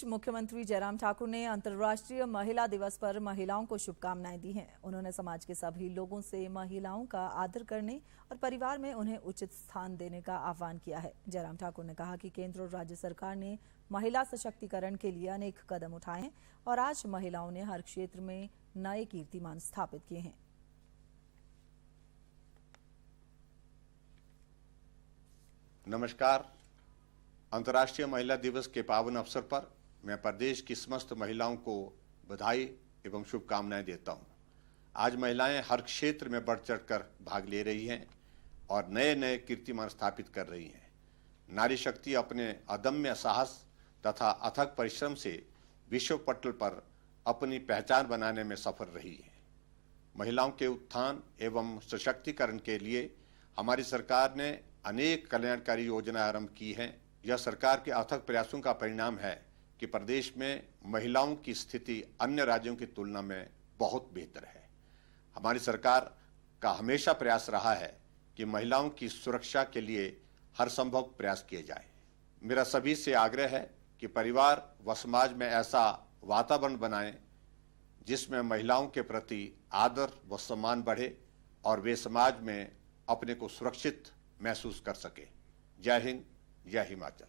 बीच मुख्यमंत्री जयराम ठाकुर ने अंतर्राष्ट्रीय महिला दिवस पर महिलाओं को शुभकामनाएं दी हैं। उन्होंने समाज के सभी लोगों से महिलाओं का आदर करने और परिवार में उन्हें उचित स्थान देने का आह्वान किया है। जयराम ठाकुर ने कहा कि केंद्र और राज्य सरकार ने महिला सशक्तिकरण के लिए अनेक कदम उठाए हैं और आज महिलाओं ने हर क्षेत्र में नए कीर्तिमान स्थापित किए हैं। नमस्कार। अंतर्राष्ट्रीय महिला दिवस के पावन अवसर पर मैं प्रदेश की समस्त महिलाओं को बधाई एवं शुभकामनाएं देता हूं। आज महिलाएं हर क्षेत्र में बढ़ चढ़कर भाग ले रही हैं और नए नए कीर्तिमान स्थापित कर रही हैं। नारी शक्ति अपने अदम्य साहस तथा अथक परिश्रम से विश्व पटल पर अपनी पहचान बनाने में सफल रही है। महिलाओं के उत्थान एवं सशक्तिकरण के लिए हमारी सरकार ने अनेक कल्याणकारी योजनाएं आरंभ की हैं। यह सरकार के अथक प्रयासों का परिणाम है कि प्रदेश में महिलाओं की स्थिति अन्य राज्यों की तुलना में बहुत बेहतर है। हमारी सरकार का हमेशा प्रयास रहा है कि महिलाओं की सुरक्षा के लिए हर संभव प्रयास किए जाए। मेरा सभी से आग्रह है कि परिवार व समाज में ऐसा वातावरण बनाएं जिसमें महिलाओं के प्रति आदर व सम्मान बढ़े और वे समाज में अपने को सुरक्षित महसूस कर सके। जय हिंद, जय हिमाचल।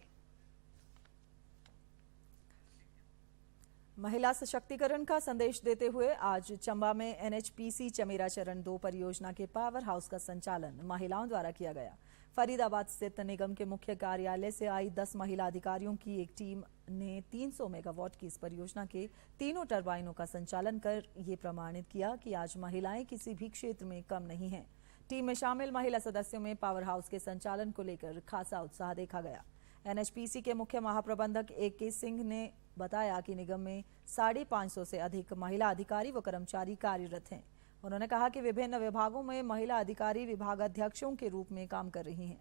महिला सशक्तिकरण का संदेश देते हुए आज चंबा में एनएचपीसी चमेरा चरण 2 परियोजना के पावर हाउस का संचालन महिलाओं द्वारा किया गया। फरीदाबाद स्थित निगम के मुख्य कार्यालय से आई 10 महिला अधिकारियों की एक टीम ने 300 मेगावाट की इस परियोजना के तीनों टरबाइनों का संचालन कर ये प्रमाणित किया कि आज महिलाएं किसी भी क्षेत्र में कम नहीं हैं। टीम में शामिल महिला सदस्यों में पावर हाउस के संचालन को लेकर खासा उत्साह देखा गया। एनएचपीसी के मुख्य महाप्रबंधक AK सिंह ने बताया कि निगम में 550 से अधिक महिला अधिकारी व कर्मचारी कार्यरत हैं। उन्होंने कहा कि विभिन्न विभागों में महिला अधिकारी विभागाध्यक्षों के रूप में काम कर रही हैं।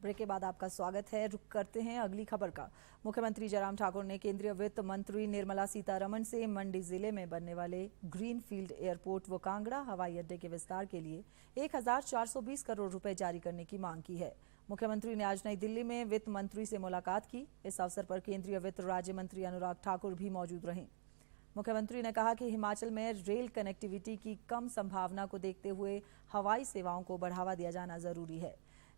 ब्रेक के बाद आपका स्वागत है। रुक करते हैं अगली खबर का। मुख्यमंत्री जयराम ठाकुर ने केंद्रीय वित्त मंत्री निर्मला सीतारमण से मंडी जिले में बनने वाले ग्रीनफील्ड एयरपोर्ट व कांगड़ा हवाई अड्डे के विस्तार के लिए 1420 करोड़ रुपए जारी करने की मांग की है। मुख्यमंत्री ने आज नई दिल्ली में वित्त मंत्री से मुलाकात की। इस अवसर पर केंद्रीय वित्त राज्य मंत्री अनुराग ठाकुर भी मौजूद रहे। मुख्यमंत्री ने कहा कि हिमाचल में रेल कनेक्टिविटी की कम संभावना को देखते हुए हवाई सेवाओं को बढ़ावा दिया जाना जरूरी है।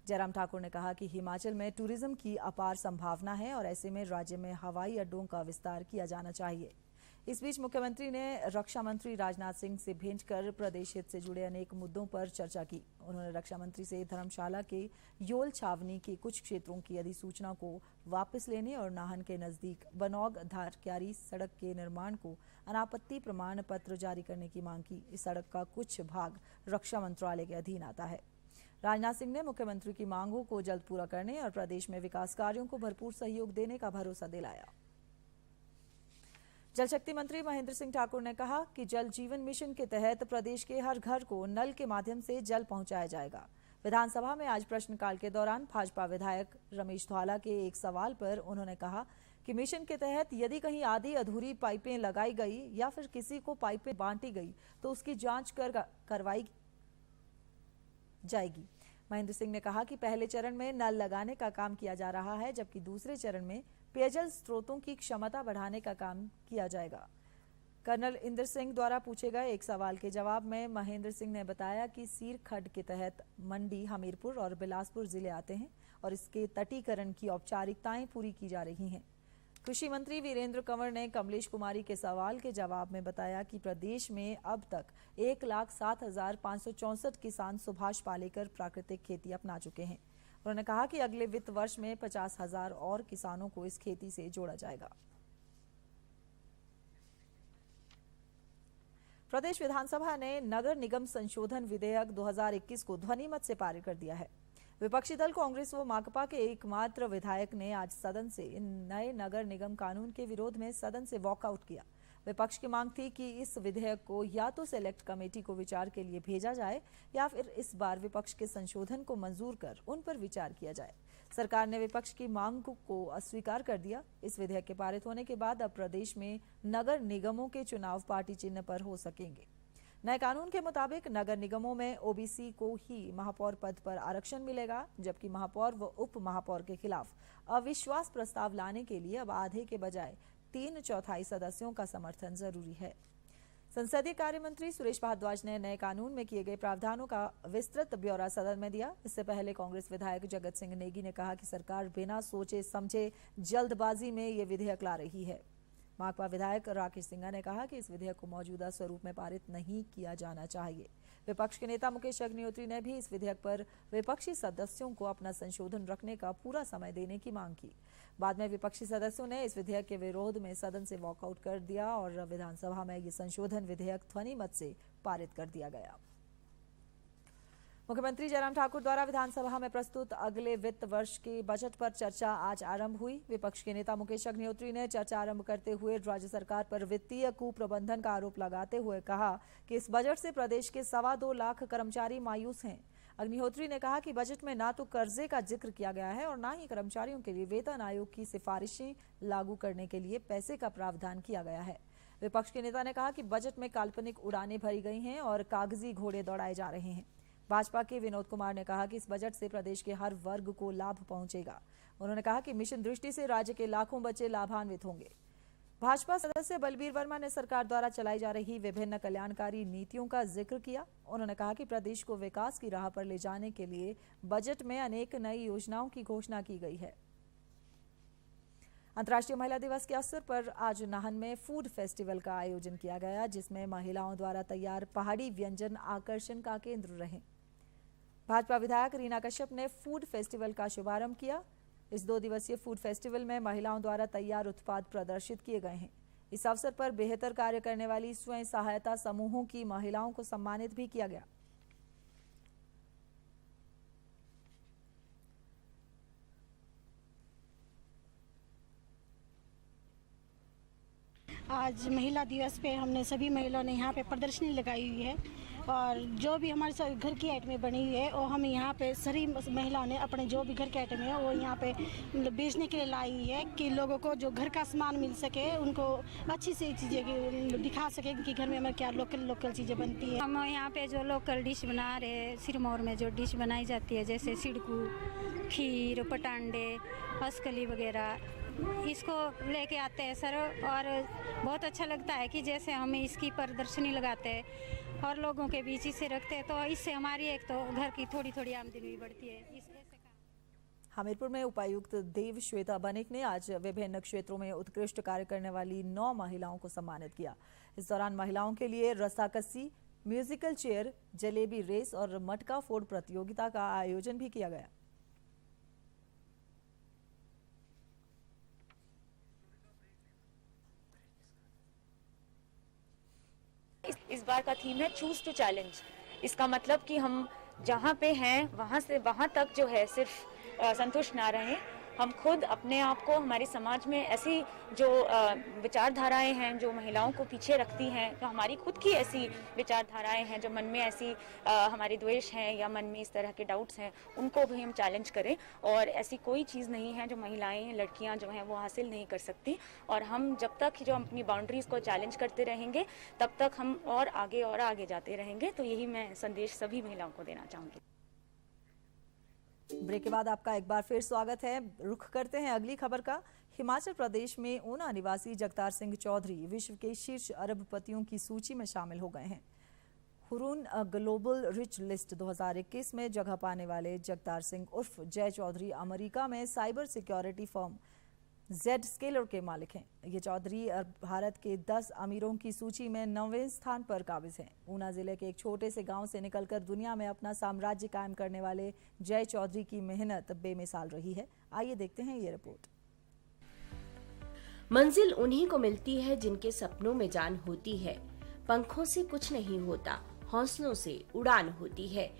जयराम ठाकुर ने कहा कि हिमाचल में टूरिज्म की अपार संभावना है और ऐसे में राज्य में हवाई अड्डों का विस्तार किया जाना चाहिए। इस बीच मुख्यमंत्री ने रक्षा मंत्री राजनाथ सिंह से भेंट कर प्रदेश हित से जुड़े अनेक मुद्दों पर चर्चा की। उन्होंने रक्षा मंत्री से धर्मशाला के योल छावनी के कुछ क्षेत्रों की अधिसूचना को वापस लेने और नाहन के नजदीक बनौग धारक्यारी सड़क के निर्माण को अनापत्ति प्रमाण पत्र जारी करने की मांग की। इस सड़क का कुछ भाग रक्षा मंत्रालय के अधीन आता है। राजनाथ सिंह ने मुख्यमंत्री की मांगों को जल्द पूरा करने और प्रदेश में विकास कार्यों को भरपूर सहयोग देने का भरोसा दिलाया। जल शक्ति मंत्री महेंद्र सिंह ठाकुर ने कहा कि जल जीवन मिशन के तहत प्रदेश के हर घर को नल के माध्यम से जल पहुंचाया जाएगा। विधानसभा में आज प्रश्नकाल के दौरान भाजपा विधायक रमेश धवाला के एक सवाल पर उन्होंने कहा कि मिशन के तहत यदि कहीं आधी अधूरी पाइपें लगाई गई या फिर किसी को पाइपें बांटी गई तो उसकी जांच करवाई जाएगी। महेंद्र सिंह ने कहा कि पहले चरण में नल लगाने का काम किया जा रहा है, जबकि दूसरे चरण में पेयजल स्रोतों की क्षमता बढ़ाने का काम किया जाएगा। कर्नल इंद्र सिंह द्वारा पूछे गए एक सवाल के जवाब में महेंद्र सिंह ने बताया कि सीर खड्ड के तहत मंडी, हमीरपुर और बिलासपुर जिले आते हैं और इसके तटीकरण की औपचारिकताएं पूरी की जा रही हैं। कृषि मंत्री वीरेंद्र कंवर ने कमलेश कुमारी के सवाल के जवाब में बताया कि प्रदेश में अब तक 1,07,564 किसान सुभाष पालेकर प्राकृतिक खेती अपना चुके हैं। उन्होंने कहा कि अगले वित्त वर्ष में 50,000 और किसानों को इस खेती से जोड़ा जाएगा। प्रदेश विधानसभा ने नगर निगम संशोधन विधेयक 2021 को ध्वनिमत से पारित कर दिया है। विपक्षी दल कांग्रेस व माकपा के एकमात्र विधायक ने आज सदन से इन नए नगर निगम कानून के विरोध में सदन से वॉकआउट किया। विपक्ष की मांग थी कि इस विधेयक को या तो सेलेक्ट कमेटी को विचार के लिए भेजा जाए या फिर इस बार विपक्ष के संशोधन को मंजूर कर उन पर विचार किया जाए। सरकार ने विपक्ष की मांग को अस्वीकार कर दिया। इस विधेयक के पारित होने के बाद अब प्रदेश में नगर निगमों के चुनाव पार्टी चिन्ह पर हो सकेंगे। नए कानून के मुताबिक नगर निगमों में ओबीसी को ही महापौर पद पर आरक्षण मिलेगा, जबकि महापौर व उप महापौर के खिलाफ अविश्वास प्रस्ताव लाने के लिए अब आधे के बजाय 3/4 सदस्यों का समर्थन जरूरी है। संसदीय कार्य मंत्री सुरेश भारद्वाज ने नए कानून में किए गए प्रावधानों का विस्तृत ब्यौरा सदन में दिया। इससे पहले कांग्रेस विधायक जगत सिंह नेगी ने कहा कि सरकार बिना सोचे समझे जल्दबाजी में ये विधेयक ला रही है। माकपा विधायक राकेश सिंघा ने कहा कि इस विधेयक को मौजूदा स्वरूप में पारित नहीं किया जाना चाहिए। विपक्ष के नेता मुकेश अग्निहोत्री ने भी इस विधेयक पर विपक्षी सदस्यों को अपना संशोधन रखने का पूरा समय देने की मांग की। बाद में विपक्षी सदस्यों ने इस विधेयक के विरोध में सदन से वॉकआउट कर दिया और विधानसभा में ये संशोधन विधेयक ध्वनि मत से पारित कर दिया गया। मुख्यमंत्री जयराम ठाकुर द्वारा विधानसभा में प्रस्तुत अगले वित्त वर्ष के बजट पर चर्चा आज आरंभ हुई। विपक्ष के नेता मुकेश अग्निहोत्री ने चर्चा आरंभ करते हुए राज्य सरकार पर वित्तीय कुप्रबंधन का आरोप लगाते हुए कहा कि इस बजट से प्रदेश के 2.25 लाख कर्मचारी मायूस हैं। अग्निहोत्री ने कहा कि बजट में ना तो कर्जे का जिक्र किया गया है और ना ही कर्मचारियों के लिए वेतन आयोग की सिफारिशें लागू करने के लिए पैसे का प्रावधान किया गया है। विपक्ष के नेता ने कहा कि बजट में काल्पनिक उड़ानें भरी गई हैं और कागजी घोड़े दौड़ाए जा रहे हैं। भाजपा के विनोद कुमार ने कहा कि इस बजट से प्रदेश के हर वर्ग को लाभ पहुंचेगा। उन्होंने कहा कि मिशन दृष्टि से राज्य के लाखों बच्चे लाभान्वित होंगे। भाजपा सदस्य बलबीर वर्मा ने सरकार द्वारा चलाई जा रही विभिन्न कल्याणकारी नीतियों का जिक्र किया। उन्होंने कहा कि प्रदेश को विकास की राह पर ले जाने के लिए बजट में अनेक नई योजनाओं की घोषणा की गई है। अंतर्राष्ट्रीय महिला दिवस के अवसर पर आज नाहन में फूड फेस्टिवल का आयोजन किया गया, जिसमें महिलाओं द्वारा तैयार पहाड़ी व्यंजन आकर्षण का केंद्र रहे। भाजपा विधायक रीना कश्यप ने फूड फेस्टिवल का शुभारंभ किया। इस 2 दिवसीय फूड फेस्टिवल में महिलाओं द्वारा तैयार उत्पाद प्रदर्शित किए गए हैं। इस अवसर पर बेहतर कार्य करने वाली स्वयं सहायता समूहों की महिलाओं को सम्मानित भी किया गया। आज महिला दिवस पे हमने सभी महिलाओं ने यहाँ पे प्रदर्शनी लगाई हुई है और जो भी हमारे घर की आइटमें बनी हुई है वो हम यहाँ पे सारी महिलाओं ने अपने जो भी घर के आइटम है वो यहाँ पे बेचने के लिए लाई हुई है कि लोगों को जो घर का सामान मिल सके, उनको अच्छी सी चीज़ें दिखा सके कि घर में हमारे क्या लोकल चीज़ें बनती है। हम यहाँ पे जो लोकल डिश बना रहे हैं, सिरमौर में जो डिश बनाई जाती है जैसे सिड़कू, खीर, पटांडे, हसकली वगैरह, इसको लेके आते हैं सर। और बहुत अच्छा लगता है कि जैसे हम इसकी प्रदर्शनी लगाते हैं और लोगों के बीच इसे रखते हैं, तो इससे हमारी एक तो घर की थोड़ी आमदनी भी बढ़ती है। हमीरपुर में उपायुक्त देव श्वेता बनिक ने आज विभिन्न क्षेत्रों में उत्कृष्ट कार्य करने वाली 9 महिलाओं को सम्मानित किया। इस दौरान महिलाओं के लिए रस्साकस्सी, म्यूजिकल चेयर, जलेबी रेस और मटका फोड़ प्रतियोगिता का आयोजन भी किया गया। इस बार का थीम है चूज टू चैलेंज। इसका मतलब कि हम जहाँ पे हैं वहाँ से वहाँ तक जो है सिर्फ संतुष्ट ना रहें, हम खुद अपने आप को, हमारे समाज में ऐसी जो विचारधाराएं हैं जो महिलाओं को पीछे रखती हैं, तो हमारी खुद की ऐसी विचारधाराएं हैं जो मन में ऐसी हमारे द्वेष हैं या मन में इस तरह के डाउट्स हैं, उनको भी हम चैलेंज करें। और ऐसी कोई चीज़ नहीं है जो महिलाएं, लड़कियां जो हैं वो हासिल नहीं कर सकती। और हम जब तक जो अपनी बाउंड्रीज़ को चैलेंज करते रहेंगे तब तक हम और आगे जाते रहेंगे। तो यही मैं संदेश सभी महिलाओं को देना चाहूँगी। ब्रेक के बाद आपका एक बार फिर स्वागत है। रुख करते हैं अगली खबर का। हिमाचल प्रदेश में ऊना निवासी जगतार सिंह चौधरी विश्व के शीर्ष अरबपतियों की सूची में शामिल हो गए हैं। हुरून ग्लोबल रिच लिस्ट 2021 में जगह पाने वाले जगतार सिंह उर्फ जय चौधरी अमेरिका में साइबर सिक्योरिटी फर्म Zscaler के मालिक हैं। ये चौधरी भारत के 10 अमीरों की सूची में 9वें स्थान पर काबिज हैं। ऊना जिले के एक छोटे से गांव से निकलकर दुनिया में अपना साम्राज्य कायम करने वाले जय चौधरी की मेहनत बेमिसाल रही है। आइए देखते हैं ये रिपोर्ट। मंजिल उन्हीं को मिलती है जिनके सपनों में जान होती है। पंखों से कुछ नहीं होता, हौसलों से उड़ान होती है।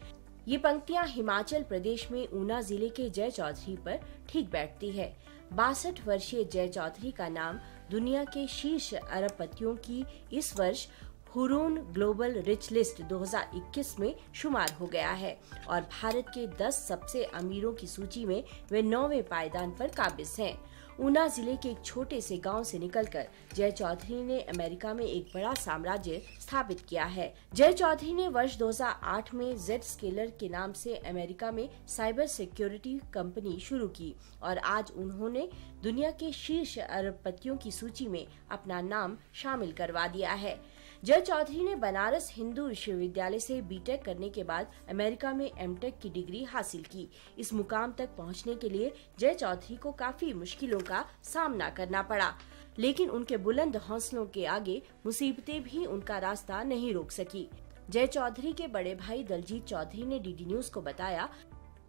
ये पंक्तियां हिमाचल प्रदेश में ऊना जिले के जय चौधरी पर ठीक बैठती है। 62 वर्षीय जय चौधरी का नाम दुनिया के शीर्ष अरबपतियों की इस वर्ष हुरून ग्लोबल रिच लिस्ट 2021 में शुमार हो गया है और भारत के 10 सबसे अमीरों की सूची में वे 9वें पायदान पर काबिज हैं। ऊना जिले के एक छोटे से गांव से निकलकर जय चौधरी ने अमेरिका में एक बड़ा साम्राज्य स्थापित किया है। जय चौधरी ने वर्ष 2008 में जेड स्केलर के नाम से अमेरिका में साइबर सिक्योरिटी कंपनी शुरू की और आज उन्होंने दुनिया के शीर्ष अरबपतियों की सूची में अपना नाम शामिल करवा दिया है। जय चौधरी ने बनारस हिंदू विश्वविद्यालय से बीटेक करने के बाद अमेरिका में एमटेक की डिग्री हासिल की। इस मुकाम तक पहुंचने के लिए जय चौधरी को काफी मुश्किलों का सामना करना पड़ा, लेकिन उनके बुलंद हौसलों के आगे मुसीबतें भी उनका रास्ता नहीं रोक सकी। जय चौधरी के बड़े भाई दलजीत चौधरी ने डीडी न्यूज को बताया,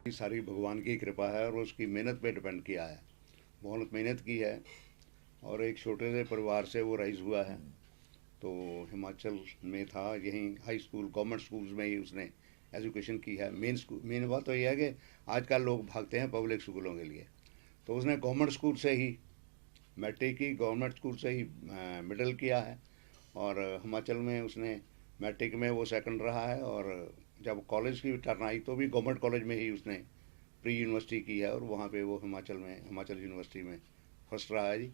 सारी भगवान की कृपा है और उसकी मेहनत पे डिपेंड किया है। बहुत मेहनत की है और एक छोटे से परिवार से वो राइज हुआ है। तो हिमाचल में था, यहीं हाई स्कूल गवर्नमेंट स्कूल्स में ही उसने एजुकेशन की है। मेन बात तो यह है कि आजकल लोग भागते हैं पब्लिक स्कूलों के लिए, तो उसने गवर्नमेंट स्कूल से ही मैट्रिक की, गवर्नमेंट स्कूल से ही मिडिल किया है और हिमाचल में उसने मैट्रिक में वो सेकंड रहा है और जब कॉलेज की टर्न आई तो भी गवर्नमेंट कॉलेज में ही उसने प्री यूनिवर्सिटी की है और वहाँ पे वो हिमाचल यूनिवर्सिटी में फर्स्ट रहा है जी।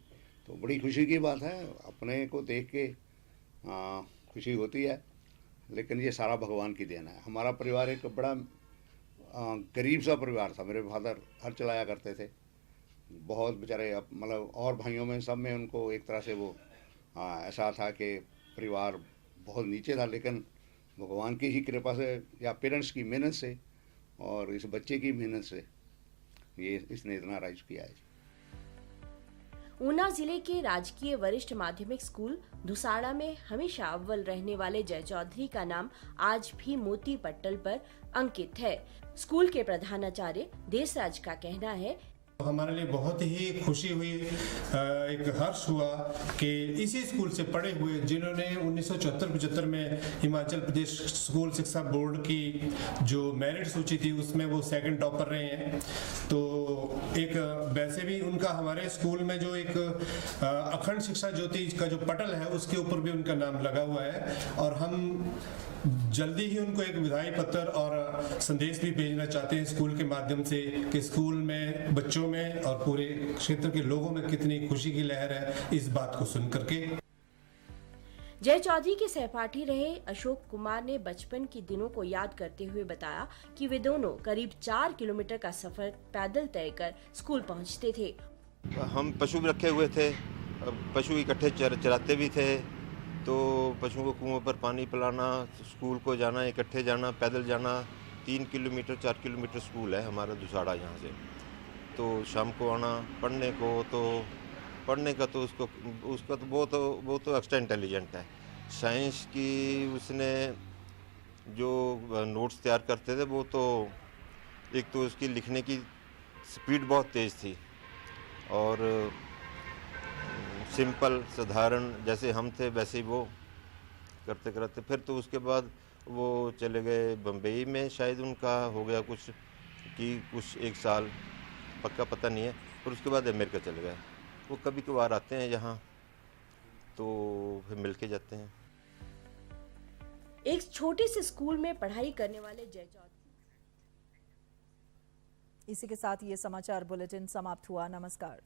तो बड़ी खुशी की बात है, अपने को देख के खुशी होती है, लेकिन ये सारा भगवान की देन है। हमारा परिवार एक बड़ा गरीब सा परिवार था। मेरे फादर हर चलाया करते थे, बहुत बेचारे, मतलब और भाइयों में सब में उनको एक तरह से वो ऐसा था कि परिवार बहुत नीचे था, लेकिन भगवान की ही कृपा से या पेरेंट्स की मेहनत से और इस बच्चे की मेहनत से ये इसने इतना राइज किया है। ऊना जिले के राजकीय वरिष्ठ माध्यमिक स्कूल धुसाड़ा में हमेशा अव्वल रहने वाले जय चौधरी का नाम आज भी मोती पट्टल पर अंकित है। स्कूल के प्रधानाचार्य देसराज का कहना है, हमारे लिए बहुत ही खुशी हुई, एक हर्ष हुआ कि इसी स्कूल से पढ़े हुए जिन्होंने 1974-75 में हिमाचल प्रदेश स्कूल शिक्षा बोर्ड की जो मेरिट सूची थी उसमें वो सेकंड टॉपर रहे हैं। तो एक वैसे भी उनका हमारे स्कूल में जो एक अखंड शिक्षा ज्योति का जो पटल है उसके ऊपर भी उनका नाम लगा हुआ है और हम जल्दी ही उनको एक विदाई पत्र और संदेश भी भेजना चाहते हैं स्कूल के माध्यम से कि स्कूल में बच्चों में और पूरे क्षेत्र के लोगों में कितनी खुशी की लहर है इस बात को सुन करके। जय चौधरी के सहपाठी रहे अशोक कुमार ने बचपन के दिनों को याद करते हुए बताया कि वे दोनों करीब 4 किलोमीटर का सफर पैदल तय कर स्कूल पहुंचते थे। हम पशु भी रखे हुए थे, पशु इकट्ठे चराते भी थे, तो पशुओं को कुओं पर पानी पिलाना, स्कूल को जाना, इकट्ठे जाना, पैदल जाना। 3 किलोमीटर 4 किलोमीटर स्कूल है हमारा धुसाड़ा यहाँ से। तो शाम को आना पढ़ने को, तो पढ़ने का तो उसका तो वो तो एक्स्ट्रा इंटेलिजेंट है। साइंस की उसने जो नोट्स तैयार करते थे वो तो एक तो उसकी लिखने की स्पीड बहुत तेज़ थी और सिंपल साधारण जैसे हम थे वैसे ही वो करते करते फिर तो उसके बाद वो चले गए बम्बई में, शायद उनका हो गया कुछ 1 साल, पक्का पता नहीं है। और उसके बाद अमेरिका चले गए। वो कभी कभार आते हैं यहाँ तो फिर मिल के जाते हैं। एक छोटे से स्कूल में पढ़ाई करने वाले जय चौधरी। इसी के साथ ये समाचार बुलेटिन समाप्त हुआ। नमस्कार।